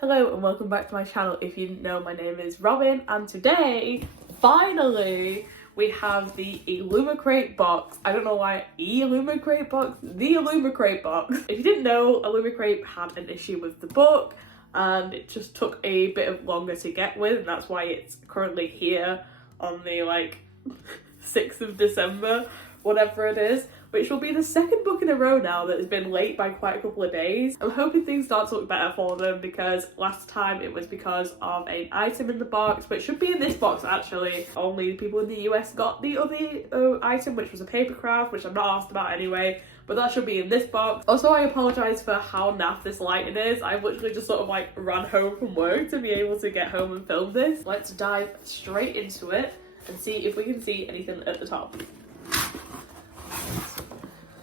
Hello and welcome back to my channel. If you didn't know, my name is Robin, and today, finally, we have the Illumicrate box. I don't know why Illumicrate box, the Illumicrate box. If you didn't know, Illumicrate had an issue with the book and it just took a bit of longer to get with, and that's why it's currently here on the 6th of December, whatever it is, which will be the second book in a row now that has been late by quite a couple of days. I'm hoping things start to look better for them, because last time it was because of an item in the box, but it should be in this box actually. Only people in the US got the other item, which was a paper craft, which I'm not asked about anyway, but that should be in this box. Also, I apologise for how naff this lighting is. I literally just sort of ran home from work to be able to get home and film this. Let's dive straight into it and see if we can see anything at the top.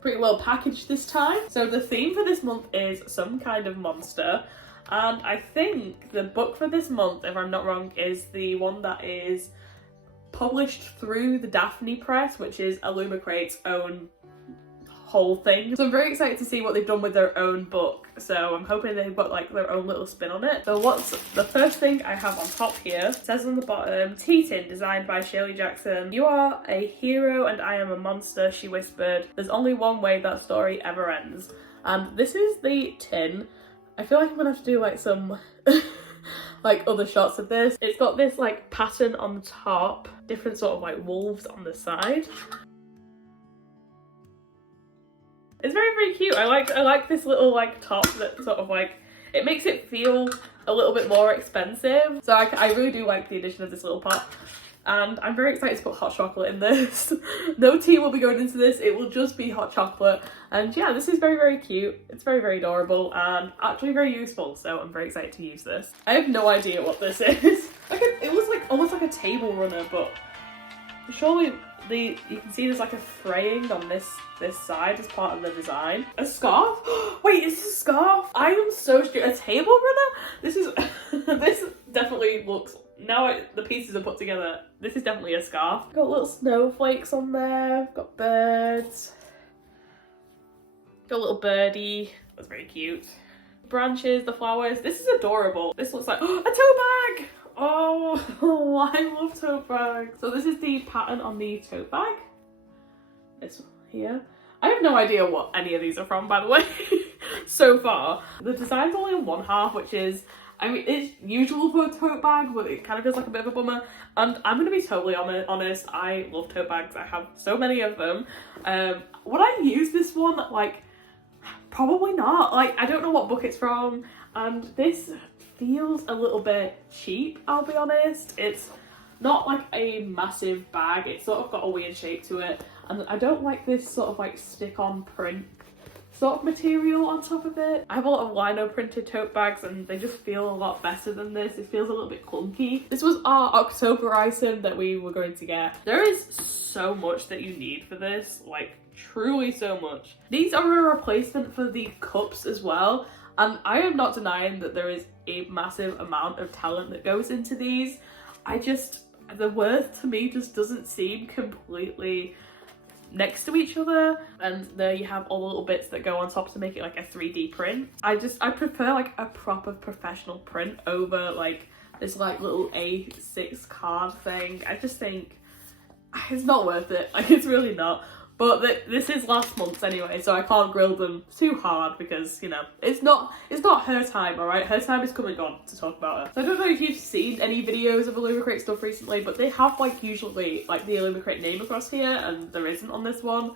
Pretty well packaged this time. So the theme for this month is some kind of monster, and I think the book for this month, if I'm not wrong, is the one that is published through the Daphne Press, which is Illumicrate's own whole thing. So I'm very excited to see what they've done with their own book, so I'm hoping they've got their own little spin on it. So what's the first thing I have on top here? It says on the bottom, Tote, designed by Shirley Jackson. "You are a hero and I am a monster," she whispered. "There's only one way that story ever ends." And this is the tin. I feel like I'm gonna have to do some other shots of this. It's got this pattern on the top, different sort of wolves on the side. It's very, very cute. I like this little top that sort of it makes it feel a little bit more expensive. So I really do like the addition of this little pot. And I'm very excited to put hot chocolate in this. No tea will be going into this, it will just be hot chocolate. And yeah, this is very, very cute. It's very, very adorable and actually very useful. So I'm very excited to use this. I have no idea what this is. It was almost like a table runner, but surely you can see there's a fraying on this side as part of the design. A scarf? Wait, is this a scarf? I am so stupid. A table runner? This is this definitely looks, now the pieces are put together, this is definitely a scarf. Got little snowflakes on there, got birds, got a little birdie, that's very cute. Branches, the flowers, this is adorable. This looks like a tote bag! Oh, I love tote bags. So this is the pattern on the tote bag. This one here. I have no idea what any of these are from, by the way, so far. The design's only on one half, which is, I mean, it's usual for a tote bag, but it kind of feels like a bit of a bummer. And I'm going to be totally honest, I love tote bags. I have so many of them. Would I use this one? Probably not. I don't know what book it's from, and this feels a little bit cheap, I'll be honest. It's not a massive bag, it's sort of got a weird shape to it, and I don't like this sort of stick-on print sort of material on top of it. I have a lot of lino printed tote bags and they just feel a lot better than this. It feels a little bit clunky. This was our October item that we were going to get. There is so much that you need for this, truly so much. These are a replacement for the cups as well, and I am not denying that there is a massive amount of talent that goes into these. The worth to me just doesn't seem completely next to each other, and there you have all the little bits that go on top to make it a 3D print. I prefer a proper professional print over this little A6 card thing. I just think it's not worth it. It's really not. But this is last month's anyway, so I can't grill them too hard because, it's not her time, alright? Her time is come and gone to talk about her. So I don't know if you've seen any videos of Illumicrate stuff recently, but they have usually the Illumicrate name across here, and there isn't on this one.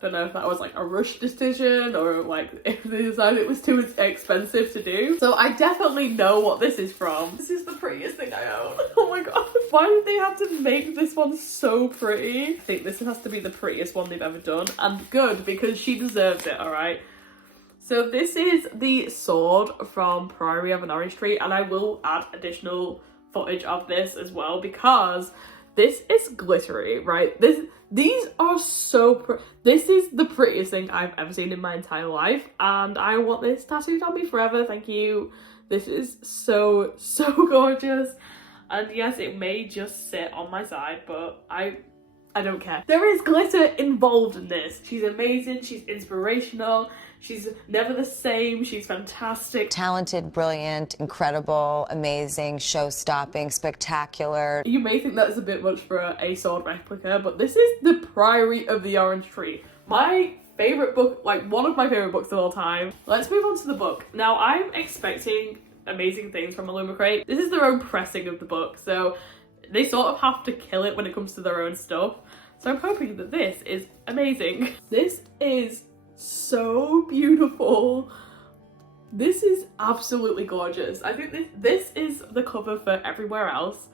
Don't know if that was a rush decision or if they decided it was too expensive to do. So I definitely know what this is from. This is the prettiest thing I own. Oh my god. Why did they have to make this one so pretty? I think this has to be the prettiest one they've ever done, and good, because she deserves it, alright? So this is the sword from Priory of an Orange Tree, and I will add additional footage of this as well because this is glittery, right? These are so this is the prettiest thing I've ever seen in my entire life, and I want this tattooed on me forever. Thank you. This is so gorgeous. And yes, it may just sit on my side, but I don't care. There is glitter involved in this. She's amazing, she's inspirational, she's never the same, she's fantastic. Talented, brilliant, incredible, amazing, show-stopping, spectacular. You may think that is a bit much for a sword replica, but this is The Priory of the Orange Tree. My favourite book, like one of my favourite books of all time. Let's move on to the book. Now, I'm expecting amazing things from Illumicrate. This is their own pressing of the book, so they sort of have to kill it when it comes to their own stuff. So I'm hoping that this is amazing. This is so beautiful. This is absolutely gorgeous. I think this is the cover for everywhere else,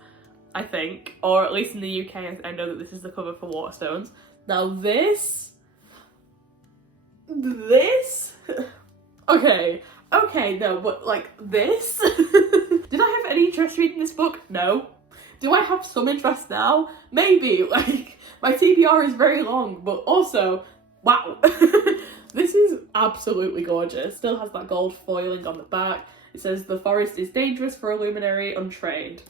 I think, or at least in the UK. I know that this is the cover for Waterstones. Now this, okay, no, but like this, did I have any interest reading this book? No. Do I have some interest now? Maybe. Like, my TBR is very long, but also, wow. This is absolutely gorgeous. Still has that gold foiling on the back. It says, "The forest is dangerous for a luminary untrained."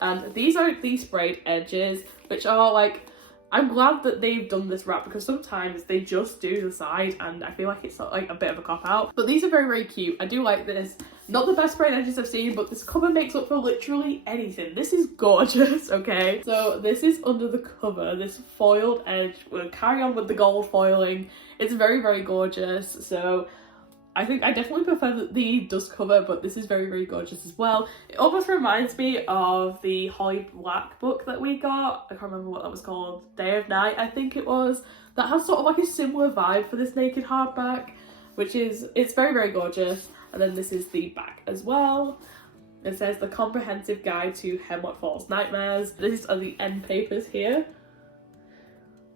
And these are these sprayed edges, which are like, I'm glad that they've done this wrap, because sometimes they just do the side and I feel like it's not like a bit of a cop out. But these are very, very cute. I do like this. Not the best sprayed edges I've seen, but this cover makes up for literally anything. This is gorgeous, okay? So this is under the cover, this foiled edge. We'll carry on with the gold foiling. It's very, very gorgeous. So I think I definitely prefer the dust cover, but this is very, very gorgeous as well. It almost reminds me of the Holly Black book that we got. I can't remember what that was called. Day of Night, I think it was. That has sort of like a similar vibe for this naked hardback, which is, it's very, very gorgeous. And then this is the back as well. It says "The Comprehensive Guide to Hemlock Falls Nightmares." These are the end papers here.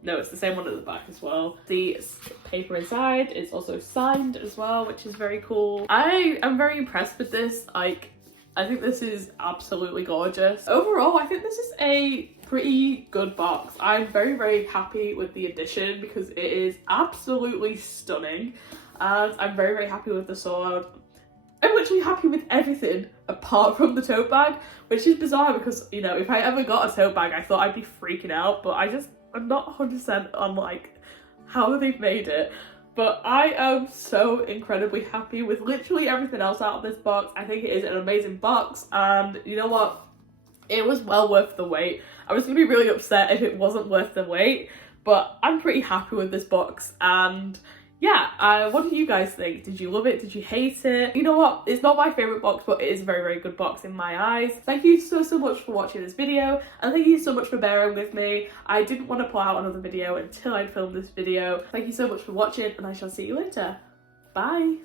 No, it's the same one at the back as well. The paper inside is also signed as well, which is very cool. I am very impressed with this. Like, I think this is absolutely gorgeous. Overall, I think this is a pretty good box. I'm very, very happy with the edition because it is absolutely stunning. And I'm very, very happy with the sword. I'm literally happy with everything apart from the tote bag, which is bizarre because, you know, if I ever got a tote bag, I thought I'd be freaking out, but I'm not 100% on like how they've made it. But I am so incredibly happy with literally everything else out of this box. I think it is an amazing box, and you know what? It was well worth the wait. I was gonna be really upset if it wasn't worth the wait, but I'm pretty happy with this box. And yeah, what do you guys think? Did you love it? Did you hate it? You know what? It's not my favourite box, but it is a very, very good box in my eyes. Thank you so, so much for watching this video, and thank you so much for bearing with me. I didn't want to put out another video until I'd filmed this video. Thank you so much for watching, and I shall see you later. Bye!